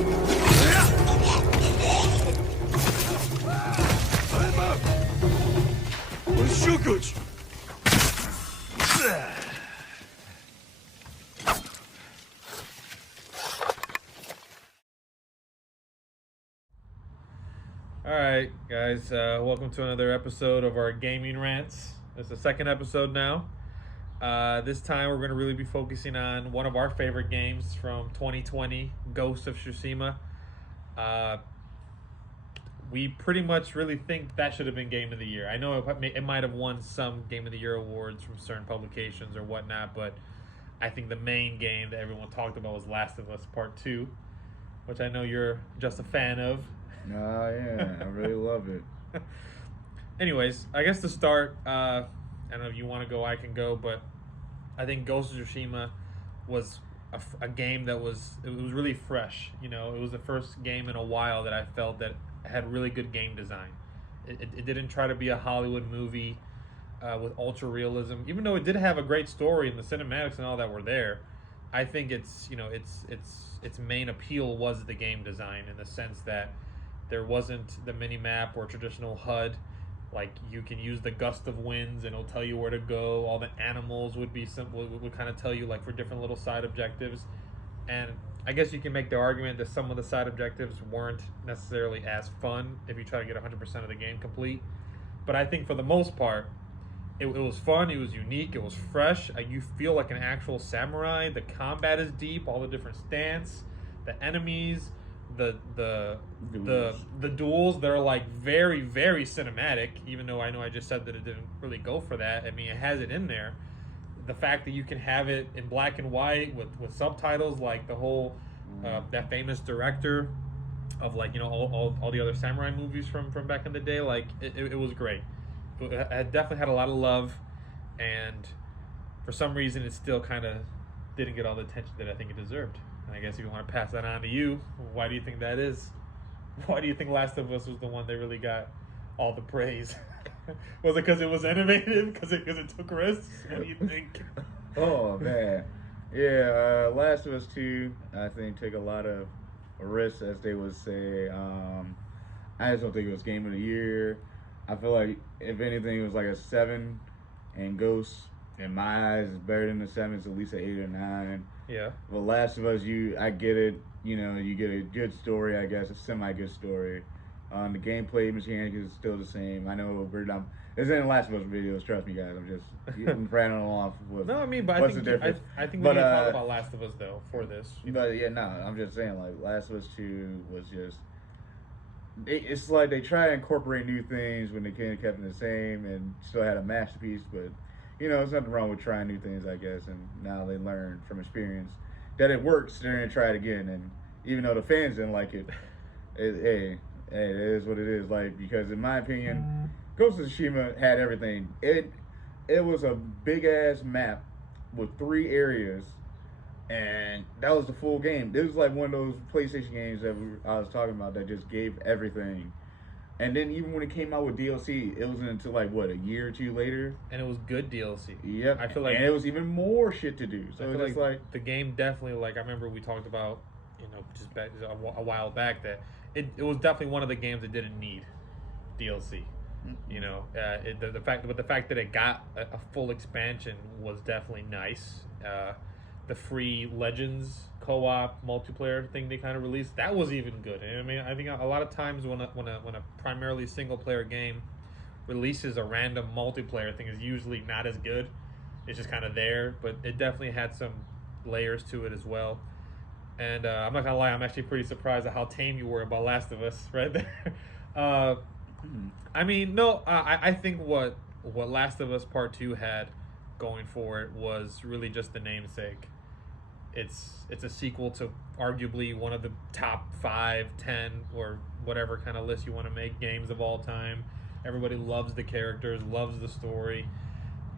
Alright, guys, welcome to another episode of our gaming rants. It's the second episode now. This time we're going to really be focusing on one of our favorite games from 2020, Ghost of Tsushima. We pretty much really think that should have been Game of the Year. I know it might have won some Game of the Year awards from certain publications or whatnot, but I think the main game that everyone talked about was Last of Us Part 2, which I know you're just a fan of. Yeah, I really love it. Anyways, I guess to start, I don't know if you want to go, I can go, but I think Ghost of Tsushima was a game that was really fresh. You know, it was the first game in a while that I felt that had really good game design. It didn't try to be a Hollywood movie with ultra realism, even though it did have a great story and the cinematics and all that were there. I think its main appeal was the game design, in the sense that there wasn't the mini map or traditional HUD. Like, you can use the gust of winds and it'll tell you where to go. All the animals would be simple, would kind of tell you, like, for different little side objectives. And I guess you can make the argument that some of the side objectives weren't necessarily as fun if you try to get 100% of the game complete. But I think for the most part, it was fun, it was unique, it was fresh. You feel like an actual samurai. The combat is deep, all the different stance, the enemies, the duels that are like very, very cinematic, even though I know I just said that it didn't really go for that. I mean, it has it in there. The fact that you can have it in black and white with subtitles, like the whole that famous director of, like, you know, all the other samurai movies from back in the day, like it was great. It definitely had a lot of love, and for some reason it still kind of didn't get all the attention that I think it deserved. And I guess if you want to pass that on to you, why do you think that is? Why do you think Last of Us was the one that really got all the praise? Was it because it was innovative? Because it took risks? What do you think? Oh, man. Yeah, Last of Us 2, I think, took a lot of risks, as they would say. I just don't think it was Game of the Year. I feel like, if anything, it was like a 7, and Ghost, in my eyes, is better than the 7. It's at least an 8 or 9. Yeah. But Last of Us, I get it. You know, you get a good story, I guess, a semi-good story. The gameplay mechanic is still the same. I know it's in the Last of Us videos. Trust me, guys. I'm just rattling off with No, I mean, but what's I think the difference. I think we need to talk about Last of Us though for this. But yeah, no, I'm just saying, like, Last of Us 2 was just. It's like they try to incorporate new things when they kind of kept it the same and still had a masterpiece. But, you know, there's nothing wrong with trying new things, I guess. And now they learn from experience that it works. They're going to try it again. And even though the fans didn't like it, hey, it is what it is. Like, because in my opinion, Ghost of Tsushima had everything. It was a big-ass map with 3 areas. And that was the full game. This was like one of those PlayStation games that I was talking about that just gave everything. And then even when it came out with DLC, it wasn't until like, what, a year or 2 later? And it was good DLC. Yep. I feel like, and it was even more shit to do. So it's like the game definitely, like, I remember we talked about, you know, just back a while back, that it was definitely one of the games that didn't need DLC. You know, the fact that it got a full expansion was definitely nice. The free Legends co-op multiplayer thing they kind of released, that was even good. And I mean, I think a lot of times when a primarily single player game releases a random multiplayer thing, is usually not as good. It's just kind of there, but it definitely had some layers to it as well. And I'm not gonna lie, I'm actually pretty surprised at how tame you were about Last of Us right there. I mean, no, I think what Last of Us Part 2 had going for it was really just the namesake. It's a sequel to arguably one of the top 5, 10, or whatever kind of list you want to make games of all time. Everybody loves the characters, loves the story.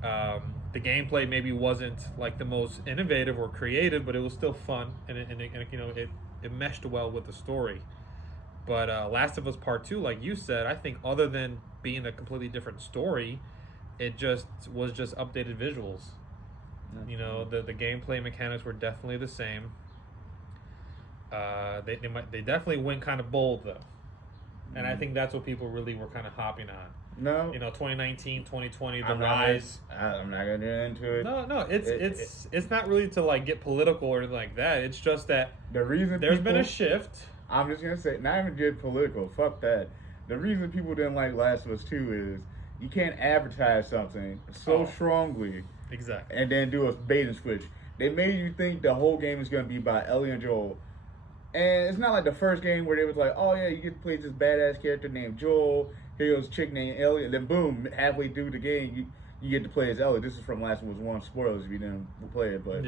The gameplay maybe wasn't like the most innovative or creative, but it was still fun, and it meshed well with the story. But Last of Us Part 2, like you said, I think other than being a completely different story, it just was just updated visuals. You know, the gameplay mechanics were definitely the same. They definitely went kind of bold though, and I think that's what people really were kind of hopping on. No, 2019, 2020, the I'm rise. I'm not gonna get into it. No, it's not really to like get political or anything like that. It's just that the reason there's been a shift. I'm just gonna say, not even get political. Fuck that. The reason people didn't like Last of Us 2 is you can't advertise something so strongly, exactly, and then do a bait and switch. They made you think the whole game is gonna be about Ellie and Joel. And it's not like the first game where they was like, oh yeah, you get to play this badass character named Joel, here goes a chick named Ellie, and then boom, halfway through the game, you get to play as Ellie. This is from Last of Us 1, spoilers if you didn't play it, but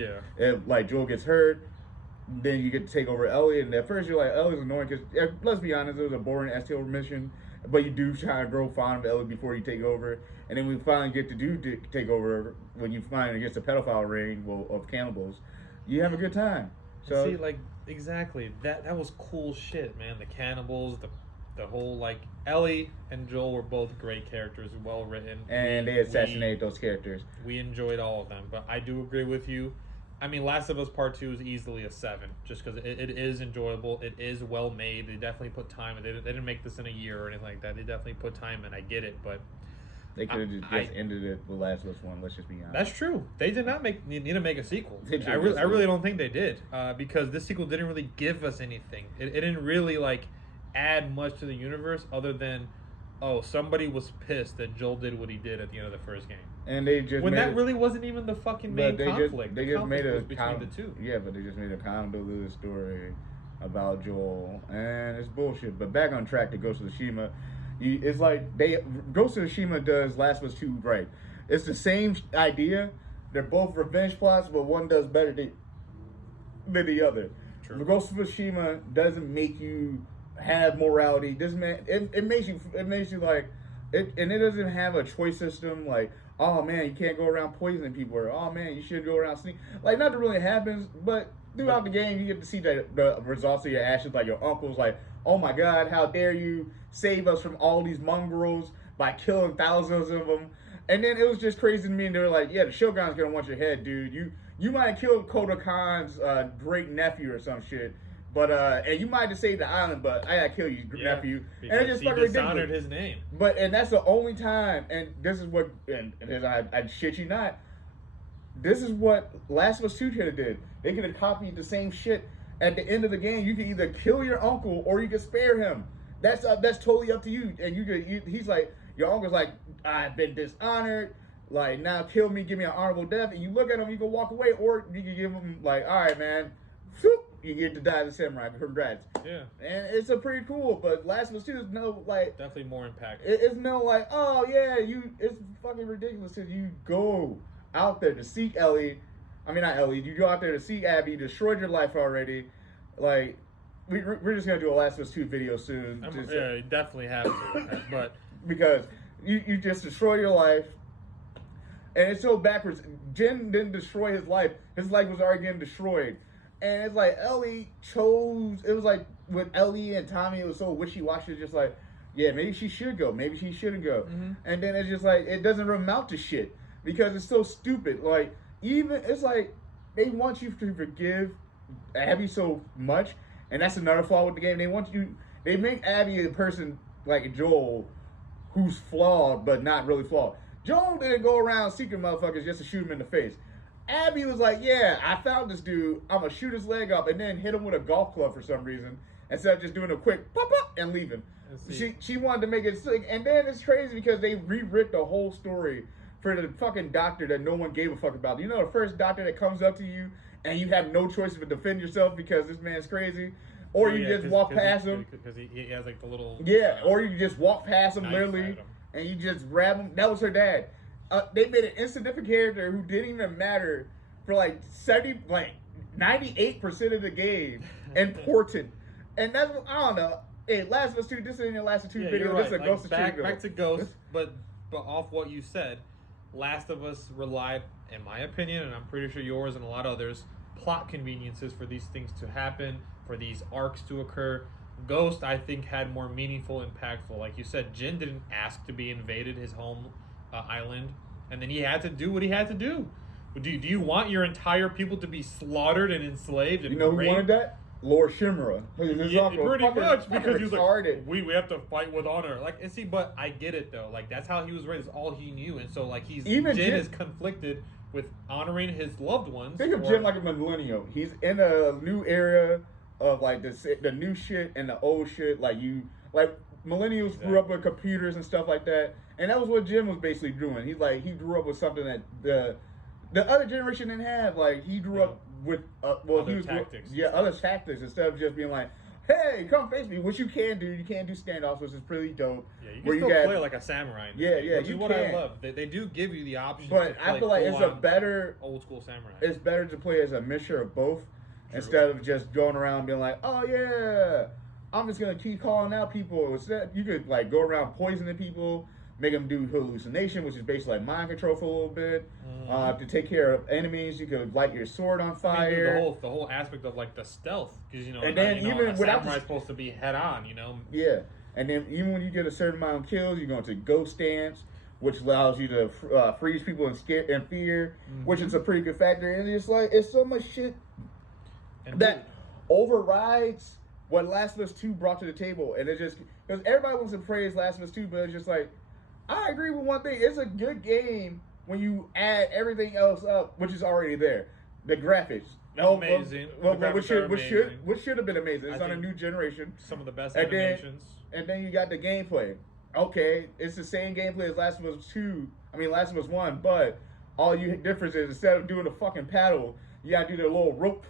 like Joel gets hurt, then you get to take over Ellie, and at first you're like, Ellie's annoying, because let's be honest, it was a boring STL mission, but you do try to grow fond of Ellie before you take over, and then we finally get to take over, when you finally get the pedophile ring of cannibals, you have a good time. So see, like, exactly, that was cool shit, man. The cannibals, the whole, like, Ellie and Joel were both great characters, well written, and they assassinated those characters. We enjoyed all of them, but I do agree with you. I mean, Last of Us Part 2 is easily a 7, just because it is enjoyable, it is well made, they definitely put time in. They didn't make this in a year or anything like that, they definitely put time in, I get it, but they could have just ended it with Last of Us 1, let's just be honest. That's true. They did not need to make a sequel. I really don't think they did, because this sequel didn't really give us anything. It didn't really, like, add much to the universe other than, somebody was pissed that Joel did what he did at the end of the first game. And they just that really wasn't even the fucking main conflict. They just made between the two. Yeah, but they just made a accountability story about Joel, and it's bullshit. But back on track to Ghost of Tsushima, it's like Ghost of Tsushima does Last of Us 2 right. It's the same idea. They're both revenge plots, but one does better than the other. True. The Ghost of Tsushima doesn't make you have morality. It makes you like it, and it doesn't have a choice system like, oh man, you can't go around poisoning people, or oh man, you shouldn't go around sneaking. Like, nothing really happens, but throughout the game, you get to see the results of your actions. Like, your uncle's like, oh my god, how dare you save us from all these mongrels by killing thousands of them. And then it was just crazy to me, and they were like, yeah, the Shogun's gonna want your head, dude. You might have killed Koda Khan's great nephew or some shit, but and you might have saved the island, but I gotta kill you, nephew. And it just fucking dishonored his name. And that's the only time, and this is what, and I shit you not, this is what Last of Us 2 could have did. They could have copied the same shit. At the end of the game, you can either kill your uncle or you can spare him. That's totally up to you. And he's like, your uncle's like, I've been dishonored. Like, now kill me, give me an honorable death. And you look at him, you can walk away, or you can give him like, all right, man, whoop, you get to die as a samurai. Congrats. Yeah. And it's a pretty cool, but Last of Us 2 is no like, definitely more impactful. It's no like, oh yeah, it's fucking ridiculous because you go out there to seek Ellie. I mean, not Ellie. You go out there to see Abby. You destroyed your life already. Like, we're just gonna do a Last of Us 2 video soon. You definitely have to, but because you just destroy your life, and it's so backwards. Jen didn't destroy his life. His life was already getting destroyed, and it's like Ellie chose. It was like with Ellie and Tommy, it was so wishy-washy. It's just like, yeah, maybe she should go, maybe she shouldn't go, and then it's just like it doesn't amount to shit because it's so stupid. Like, even it's like they want you to forgive Abby so much, and that's another flaw with the game. They make Abby a person like Joel who's flawed but not really flawed. Joel didn't go around seeking motherfuckers just to shoot him in the face. Abby was like, yeah, I found this dude, I'm gonna shoot his leg up and then hit him with a golf club for some reason instead of just doing a quick pop up and leaving. She wanted to make it sick, and then it's crazy because they rewrit the whole story for the fucking doctor that no one gave a fuck about. You know, the first doctor that comes up to you and you have no choice but defend yourself because this man's crazy, or you just walk past him because he has like the little or you just walk past him literally and you just grab him. That was her dad. They made an insignificant character who didn't even matter for like 98% of the game important, and that's what, I don't know. Hey, Last of Us 2. This isn't your Last of Us 2 video. Right. This is a Ghost of Tsushima. Back to Ghost, but off what you said, Last of Us relied, in my opinion, and I'm pretty sure yours and a lot of others, plot conveniences for these things to happen, for these arcs to occur. Ghost, I think, had more meaningful, impactful. Like you said, Jin didn't ask to be invaded, his home island, and then he had to do what he had to do. Do you want your entire people to be slaughtered and enslaved? And you know who wanted that? Lord Shimura. His Yeah, uncle. pretty Fucking- much fucking because he was retarded. like, we have to fight with honor. Like, and see, but I get it though. Like, that's how he was raised. All he knew, and so like Even Jin Jin- is conflicted with honoring his loved ones. Think of or- Jin like a millennial. He's in a new era of like the new shit and the old shit. Like millennials grew up with computers and stuff like that, and that was what Jin was basically doing. He's like he grew up with something that the other generation didn't have. Like he grew up with Other tactics. other tactics instead of just being like, hey, come face me, which you can do. You can do standoffs, which is pretty dope. Yeah, you can still play like a samurai. In this game, which you is what can. I love. They do give you the option. But to I feel like it's a better old school samurai. It's better to play as a mixture of both instead of just going around being like, oh yeah, I'm just gonna keep calling out people. Instead, you could like go around poisoning people, make them do hallucination, which is basically like mind control for a little bit. To take care of enemies, you could light your sword on fire. I mean, dude, the whole aspect of like the stealth, because and then even a without samurai's supposed to be head on, you know. Yeah, and then even when you get a certain amount of kills, you go into ghost stance, which allows you to freeze people in fear, which is a pretty good factor. And it's like it's so much shit that overrides what Last of Us 2 brought to the table, and it just because everybody wants to praise Last of Us 2, but it's just like I agree with one thing: it's a good game when you add everything else up, which is already there. The graphics, amazing. Which should have been amazing. It's on a new generation. Some of the best and animations. And then you got the gameplay. Okay, it's the same gameplay as Last of Us 2. I mean, Last of Us 1, but all you difference is instead of doing the fucking paddle, you gotta do the little rope.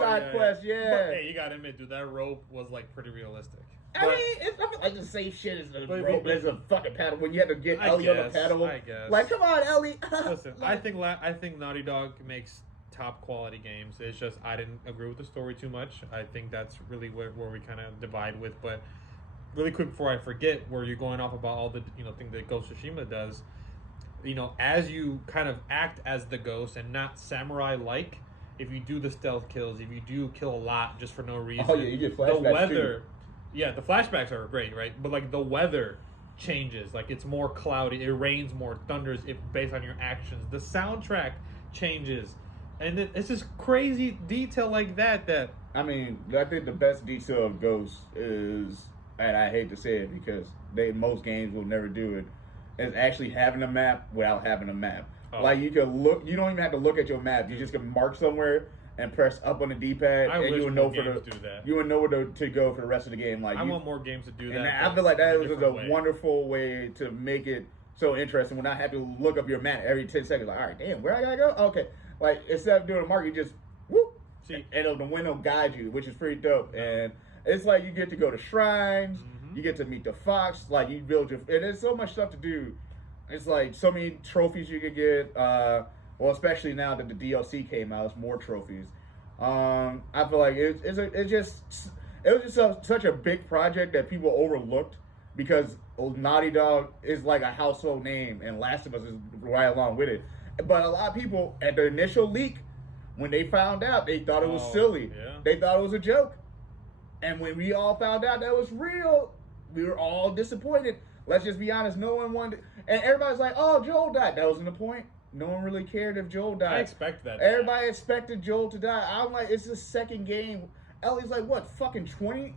Side quest, yeah. But, hey, you gotta admit, dude, that rope was like pretty realistic. I mean, it's not like the same shit as the rope as a fucking paddle when you had to get Ellie on the paddle. I guess. Like, come on, Ellie. Listen, I think Naughty Dog makes top quality games. It's just I didn't agree with the story too much. I think that's really where we kind of divide with. But really quick before I forget, where you're going off about all the thing that Ghost of Tsushima does, as you kind of act as the ghost and not samurai like. If you do the stealth kills, if you do kill a lot just for no reason, you get flashbacks the weather. Too. Yeah, the flashbacks are great, right? But like the weather changes, like it's more cloudy, it rains more, thunders based on your actions. The soundtrack changes, and it's just crazy detail like that. That I mean, I think the best detail of Ghost is, and I hate to say it because most games will never do it, is actually having a map without having a map. Oh. Like you can look, you don't even have to look at your map. You just can mark somewhere and press up on the D-pad, and you would know you would know where to go for the rest of the game. Like I want more games to do that. And I feel like that was a wonderful way to make it so interesting. When I have to look up your map every 10 seconds, like, all right, damn, where I gotta go? Okay, like instead of doing a mark, you just whoop, and the window guide you, which is pretty dope. And it's like you get to go to shrines, you get to meet the fox, like you build your, and there's so much stuff to do. It's like so many trophies you could get. Well, especially now that the DLC came out, it's more trophies. I feel like it was just such a big project that people overlooked because Naughty Dog is like a household name, and Last of Us is right along with it. But a lot of people at the initial leak, when they found out, they thought it was silly. Yeah. They thought it was a joke. And when we all found out that was real, we were all disappointed. Let's just be honest. No one wanted, and everybody's like, "Oh, Joel died." That wasn't the point. No one really cared if Joel died. I expect that. Everybody expected Joel to die. I'm like, it's the second game. Ellie's like, what, fucking 20?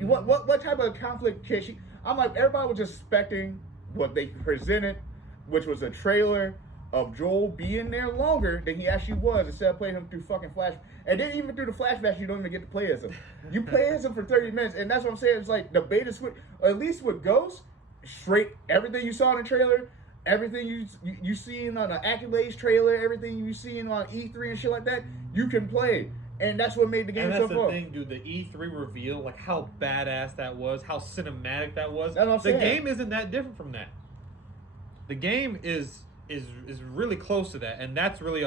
What type of conflict can she? I'm like, everybody was just expecting what they presented, which was a trailer of Joel being there longer than he actually was, instead of playing him through fucking flash. And then even through the flashbacks, you don't even get to play as him. You play as him for 30 minutes, and that's what I'm saying. It's like the beta switch, at least with Ghost, straight everything you saw in the trailer. Everything you seen on the Accolades trailer, everything you seen on E3 and shit like that, you can play, and that's what made the game so fun. And that's the thing, dude. The E3 reveal, like how badass that was, how cinematic that was. That's what I'm saying. The game isn't that different from that. The game is really close to that, and that's really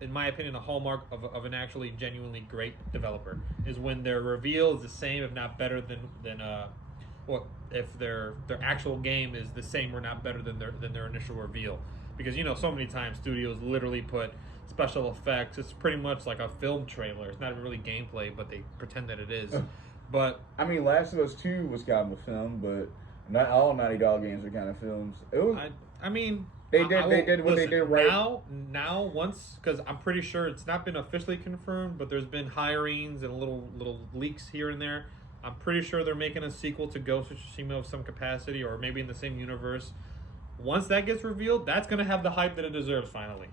in my opinion, a hallmark of an actually genuinely great developer is when their reveal is the same, if not better than well, if their actual game is the same or not better than their initial reveal. Because so many times studios literally put special effects. It's pretty much like a film trailer. It's not even really gameplay, but they pretend that it is. But I mean, Last of Us 2 was kind of a film, but not all Naughty Dog games are kind of films. It was. I mean, They did what they did right. Now, once, because I'm pretty sure it's not been officially confirmed, but there's been hirings and little leaks here and there. I'm pretty sure they're making a sequel to Ghost of Tsushima of some capacity, or maybe in the same universe. Once that gets revealed, that's gonna have the hype that it deserves finally.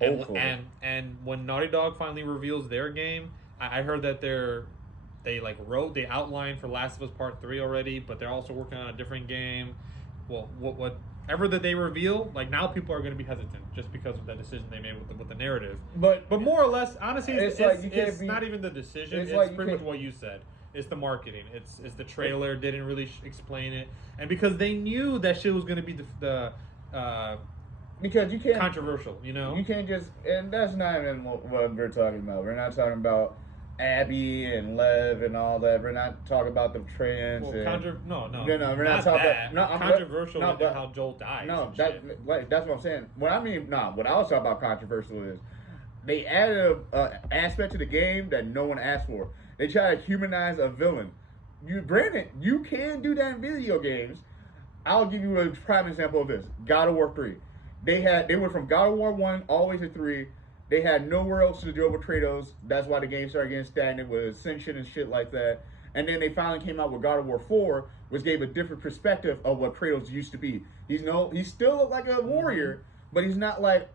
Hopefully. And when Naughty Dog finally reveals their game, I heard that they outlined for Last of Us Part 3 already, but they're also working on a different game. Well, whatever that they reveal, like now people are going to be hesitant just because of that decision they made with the narrative. But more or less, honestly, it's not even the decision. It's pretty much what you said. It's the marketing. It's the trailer didn't really explain it, and because they knew that shit was going to be because you can't controversial, you know. You can't just, and that's not even what we're talking about. We're not talking about Abby and Lev and all that. We're not talking about the trans. Well, no, we're not talking about controversial. How Joel died. No, that's what I'm saying. What I was talking about controversial is they added an aspect to the game that no one asked for. They try to humanize a villain. Granted, you can do that in video games. I'll give you a prime example of this: God of War 3. They went from God of War 1 all the way to 3. They had nowhere else to go with Kratos. That's why the game started getting stagnant with Ascension and shit like that. And then they finally came out with God of War 4, which gave a different perspective of what Kratos used to be. He's still like a warrior, but he's not like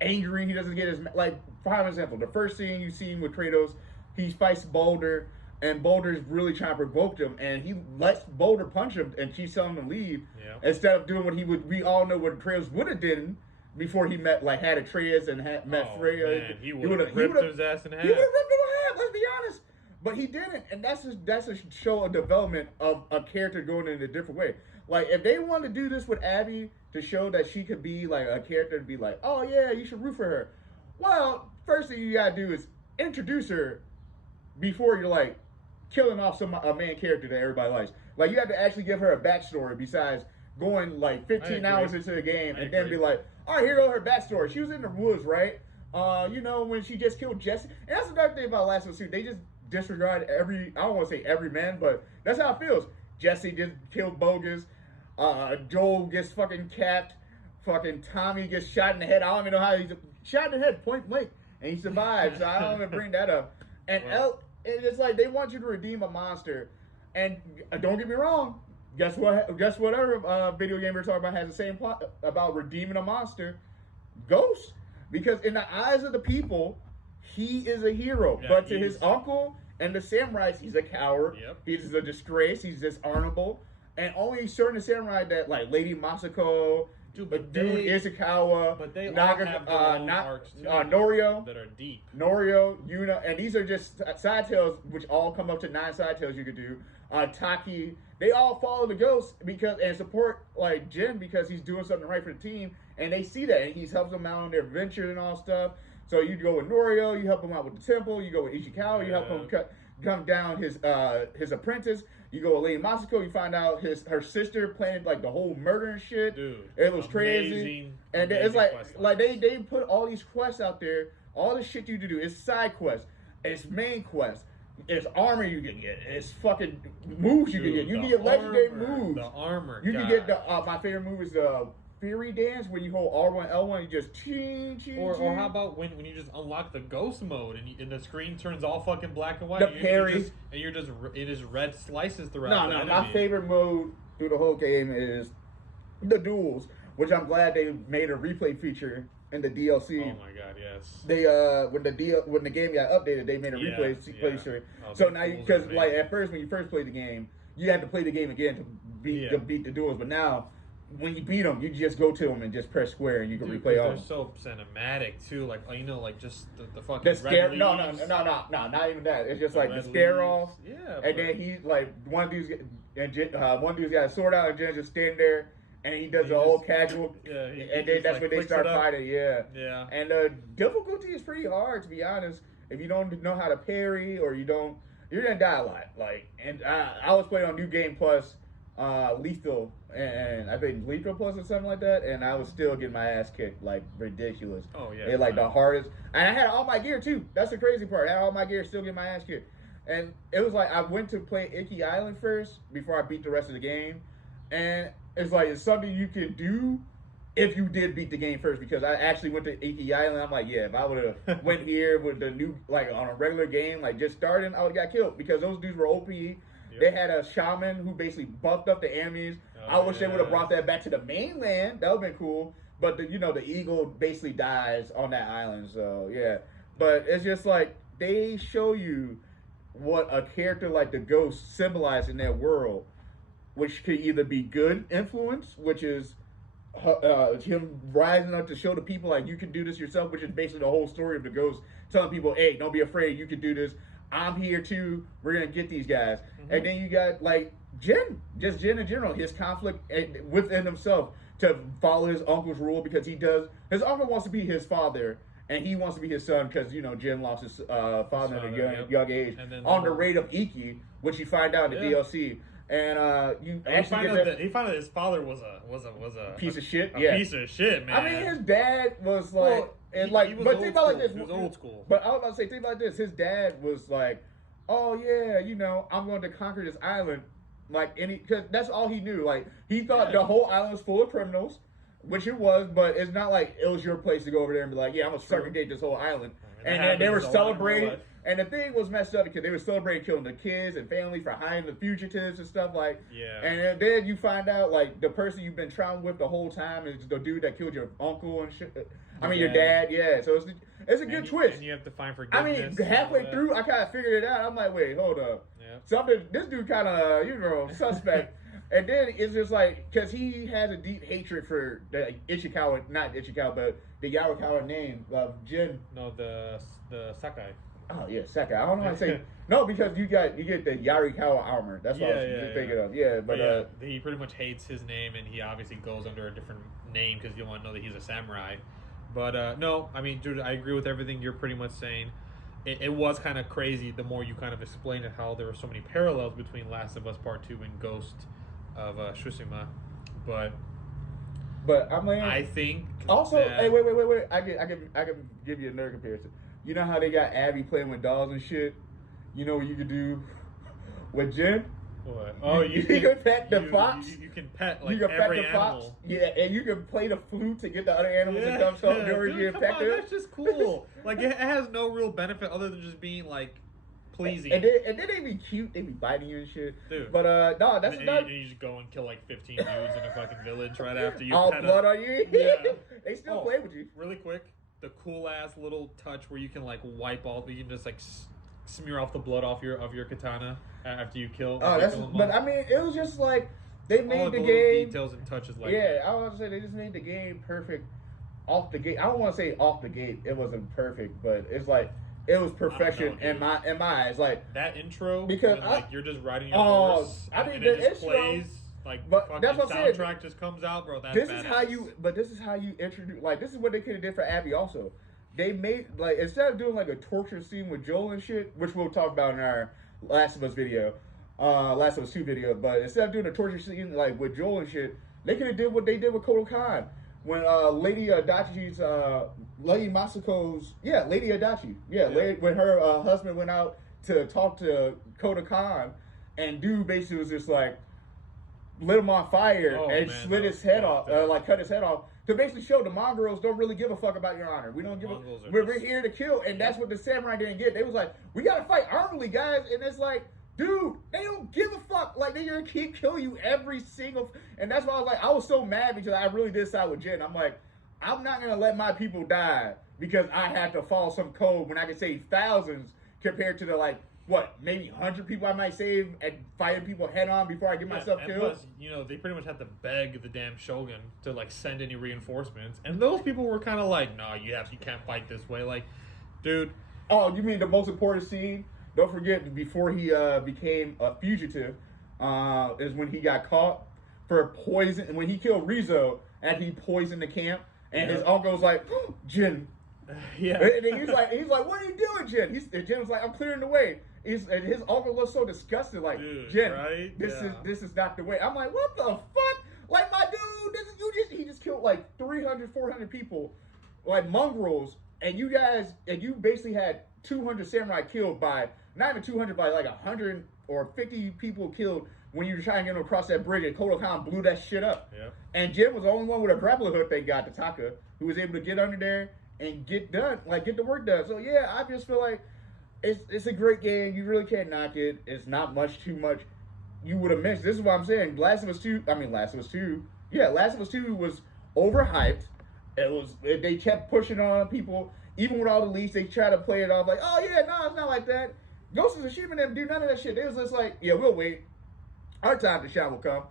angry. He doesn't get his, like, for example, the first scene you see him with Kratos, he fights Boulder, and Boulder's really trying to provoke him, and he lets Boulder punch him and keeps telling him to leave, instead of doing what we all know what Kratos would have done before he met, like, had Atreus and met Freya. Man, he would have ripped his ass in half. He would have ripped him in half, let's be honest. But he didn't, and that's a show of development of a character going in a different way. Like, if they want to do this with Abby to show that she could be, like, a character to be like, oh, yeah, you should root for her. Well, first thing you got to do is introduce her before you're, like, killing off a main character that everybody likes. Like, you have to actually give her a backstory besides going, like, 15 hours into the game and then be like, all right, here goes her backstory. She was in the woods, right? When she just killed Jesse. And that's another thing about Last of Us 2. They just disregard I don't want to say every man, but that's how it feels. Jesse just killed Bogus. Joel gets fucking capped. Fucking Tommy gets shot in the head. I don't even know how he's shot in the head point blank. And he survived, so I don't even bring that up. And it's like they want you to redeem a monster. And don't get me wrong, guess what other video game we're talking about has the same plot about redeeming a monster? Ghost. Because in the eyes of the people, he is a hero. Yeah, but to his uncle and the samurais, he's a coward. Yep. He's a disgrace. He's dishonorable. And only certain samurai that, like Lady Masako, Ishikawa, but they all have their own arcs too, Norio that are deep. Norio, Yuna, and these are just side tales, which all come up to 9 side tales you could do. Taki, they all follow the ghost and support like Jin because he's doing something right for the team, and they see that, and he helps them out on their adventure and all stuff. So you go with Norio, you help him out with the temple. You go with Ishikawa, you help him come down his apprentice. You go with Lady Masako, you find out her sister planned like the whole murder and shit. Dude, it was crazy. And it's like they put all these quests out there, all the shit you do. It's side quests, it's main quests, it's armor you can get, it's fucking moves you can get. You can get legendary moves. The armor. You can get my favorite move is the Fury Dance, where you hold R1, L1, you just or how about when you just unlock the ghost mode and the screen turns all fucking black and white? The parry. It is red slices throughout. No, my favorite mode through the whole game is the duels, which I'm glad they made a replay feature in the DLC. Oh my god, yes. They when the game got updated, they made a replay feature. So now because like at first when you first played the game, you had to play the game again to beat the duels, but now when you beat them, you just go to them and just press square, and you can replay all. They're so cinematic too, like like just the fucking. The scare? No, not even that. It's just like the scare off. Yeah. And then he's like one dude's got a sword out, and Jen's just standing there, and he does the old casual. Yeah. And then that's when they start fighting. Yeah. Yeah. And difficulty is pretty hard, to be honest. If you don't know how to parry, or you're gonna die a lot. Like, and I was playing on New Game Plus. Lethal, and I think Lethal Plus or something like that, and I was still getting my ass kicked like ridiculous. Oh yeah, it's like the hardest, and I had all my gear too. That's the crazy part. I had all my gear, still getting my ass kicked, and it was like I went to play Icky Island first before I beat the rest of the game, and it's like it's something you can do if you did beat the game first, because I actually went to Iki Island. I'm like, yeah, if I would have went here with the new, like on a regular game, like just starting, I would have got killed because those dudes were OP. Yep. They had a shaman who basically buffed up the enemies. I wish they would have brought that back to the mainland. That would have been cool. But the eagle basically dies on that island. So yeah, but it's just like they show you what a character like the Ghost symbolizes in that world, which could either be good influence, which is him rising up to show the people like you can do this yourself, which is basically the whole story of the Ghost, telling people, hey, don't be afraid, you can do this. I'm here too. We're gonna get these guys. And then you got like Jin in general, his conflict within himself to follow his uncle's rule, because his uncle wants to be his father and he wants to be his son because Jin lost his father at a young age on the raid of Iki, which you find out in the DLC. And he found out his father was a piece of shit. Piece of shit, man. I mean, his dad was like, but think about it like this. He was old school. But I was about to say, think about this. His dad was like, oh yeah, I'm going to conquer this island, because that's all he knew. Like he thought the whole island was full of criminals, which it was, but it's not like it was your place to go over there and be like, yeah, I'm gonna segregate this whole island. And then they were celebrating. And the thing was messed up because they were celebrating killing the kids and families for hiding the fugitives and stuff And then you find out like the person you've been traveling with the whole time is the dude that killed your uncle and shit. I mean your dad, yeah. So it's a good twist. And you have to find forgiveness. I mean, halfway through, I kind of figured it out. I'm like, wait, hold up. Yeah. This dude kind of suspect. And then it's just like, because he has a deep hatred for the not Ichikawa, but the Yarikawa name of Jin. No, the Sakai. Oh yeah, Sakai. I don't know how to say no, because you get the Yarikawa armor. That's what I was thinking of. Yeah, but he pretty much hates his name, and he obviously goes under a different name because you want to know that he's a samurai. But no, I mean, dude, I agree with everything you're pretty much saying. It was kind of crazy the more you kind of explained it, how there were so many parallels between Last of Us Part 2 and Ghost of Tsushima. But I mean, I think also, hey, wait. I can give you another comparison. You know how they got Abby playing with dolls and shit? You know what you could do with Jin? What? Oh, you can pet the fox. You can pet like every animal. Fox. Yeah, and you can play the flute to get the other animals to come so you can pet them. That's just cool. Like it has no real benefit other than just being like pleasing. And then they be cute. They be biting you and shit. Dude. But no, that's not. And you just go and kill like 15 dudes in a fucking village right after you. All blood on you. Yeah. They still play with you. Really quick. The cool ass little touch where you can like wipe all, you can just like smear off the blood off your katana after you kill. But I mean, it was just like they made all the game details and touches like that. I was gonna say they just made the game perfect off the gate. I don't want to say off the gate it wasn't perfect, but it's like it was perfection in my eyes. Like that intro because when, you're just riding your horse. I mean, and the it just intro, plays. But that's what I said. Soundtrack just comes out, bro. This is how you introduce. Like this is what they could have did for Abby. Also, they made like instead of doing like a torture scene with Joel and shit, which we'll talk about in our Last of Us video, Last of Us 2 video. But instead of doing a torture scene like with Joel and shit, they could have did what they did with Kodo Khan when Lady Adachi's Lady Masuko's Lady Adachi when her husband went out to talk to Kodo Khan, and dude basically was just like lit him on fire slit his head off, cut his head off to basically show the mongrels don't really give a fuck about your honor. We don't give we're here to kill, and that's what the samurai didn't get. They was like, we gotta fight armorly, guys, and it's like, dude, they don't give a fuck. Like, they're gonna keep killing you every single, and that's why I was so mad because I really did side with Jen. I'm like, I'm not gonna let my people die because I have to follow some code when I can save thousands compared to the maybe 100 people I might save and fighting people head on before I get myself killed. Plus, they pretty much had to beg the damn shogun to send any reinforcements, and those people were kind of like, "No, you can't fight this way." Like, dude. Oh, you mean the most important scene? Don't forget, before he became a fugitive, is when he got caught for poison. When he killed Rizzo, and he poisoned the camp, and his uncle's like, Jin. Yeah. And he's like, what are you doing, Jin? Jen was like, I'm clearing the way. And his uncle was so disgusted, like, dude, Jen, right? this is not the way. I'm like, what the fuck? Like, my dude, he just killed 300, 400 people, mongrels, and you basically had 200 samurai killed by, not even 200, by 100, or 50 people killed when you were trying to get them across that bridge, and Kotal Khan blew that shit up. Yep. And Jim was the only one with a grappling hook they got, Taka, who was able to get under there and get the work done. So yeah, I just feel like it's a great game. You really can't knock it. It's not much too much you would have missed. This is what I'm saying. Last of Us 2 was overhyped. They kept pushing on people. Even with all the leaks, they try to play it off like, oh yeah, no, it's not like that. Ghost of Tsushima didn't do none of that shit. They was just like, yeah, we'll wait. Our time to shine will come.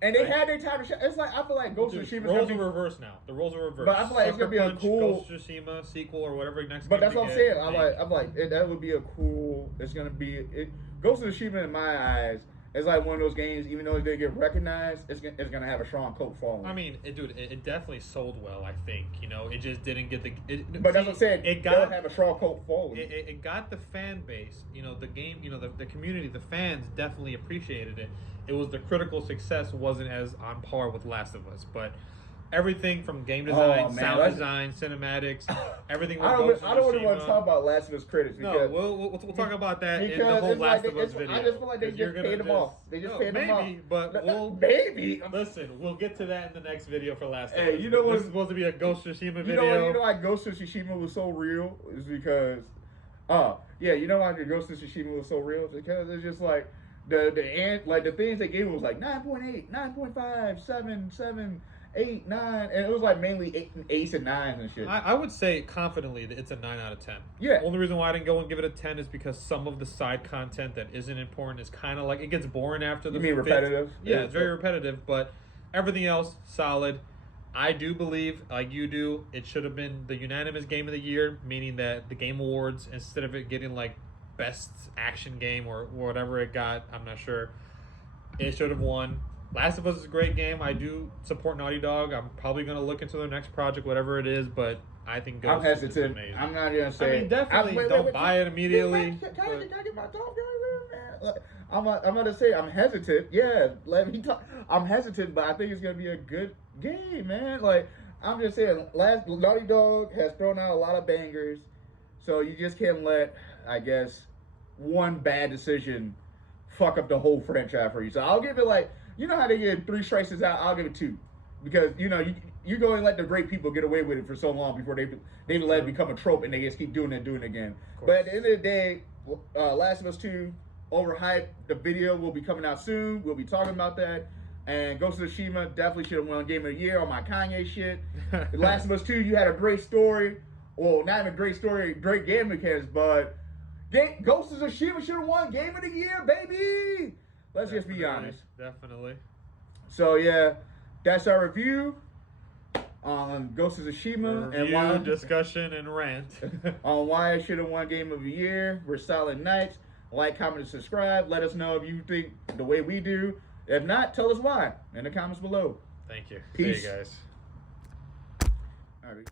And they had their time to shine. It's like, I feel like Ghost of Tsushima. Roles are reversed now. The roles are reversed. But I feel like it's gonna be a cool Ghost of Tsushima sequel or whatever next. But that's what I'm saying. I'm like, that would be a cool. It's gonna be Ghost of Tsushima in my eyes. It's like one of those games, even though they get recognized, it's gonna have a strong cult following. I mean, it definitely sold well. I think it just didn't get the. But that's what I'm saying. It does have a strong cult following. It got the fan base. The game. The community. The fans definitely appreciated it. It was the critical success wasn't as on par with Last of Us, but everything from game design, sound design, cinematics, everything. I don't really want to talk about Last of Us critics. Because, no, we'll talk about that in the whole Last of Us video. I just feel like they just paid them off. They just paid them off. Maybe. Listen, we'll get to that in the next video for Last of Us. You know what? This is supposed to be a Ghost of Tsushima video. You know why Ghost of Tsushima was so real? Is because, you know why Ghost of Tsushima was so real? It's because it's just like the things they gave was like 9.8, 9.5, 7, 7. 8, 9, and it was like mainly 8s and 9s and shit. I would say confidently that it's a 9 out of 10. Yeah. Only reason why I didn't go and give it a 10 is because some of the side content that isn't important is kind of like it gets boring after the. You mean repetitive? Yeah, it's very repetitive, but everything else solid. I do believe, like you do, it should have been the unanimous game of the year, meaning that the Game Awards, instead of it getting like best action game or whatever it got, I'm not sure, it should have won. Last of Us is a great game. I do support Naughty Dog. I'm probably going to look into their next project, whatever it is, but I think Ghost is amazing. I'm not going to say. I mean, definitely don't buy it immediately. Can I get my talk going, man? I'm going to say I'm hesitant. Yeah, let me talk. I'm hesitant, but I think it's going to be a good game, man. Like, I'm just saying, Naughty Dog has thrown out a lot of bangers, so you just can't let, I guess, one bad decision fuck up the whole franchise for you. So I'll give it like, you know how they get 3 strikes out, I'll give it 2. Because, you go and let the great people get away with it for so long before they let it become a trope and they just keep doing it again. But at the end of the day, Last of Us 2, overhyped. The video will be coming out soon. We'll be talking about that. And Ghost of Tsushima definitely should have won Game of the Year on my Kanye shit. Last of Us 2, you had a great story. Well, not even a great story, great game mechanics, but Ghost of Tsushima should have won Game of the Year, baby! Let's just be honest. Definitely. So, yeah, that's our review on Ghost of Tsushima. Review, discussion, and rant. On why it should have won Game of the Year. We're Silent Knights. Like, comment, and subscribe. Let us know if you think the way we do. If not, tell us why in the comments below. Thank you. Peace. See you guys. All right.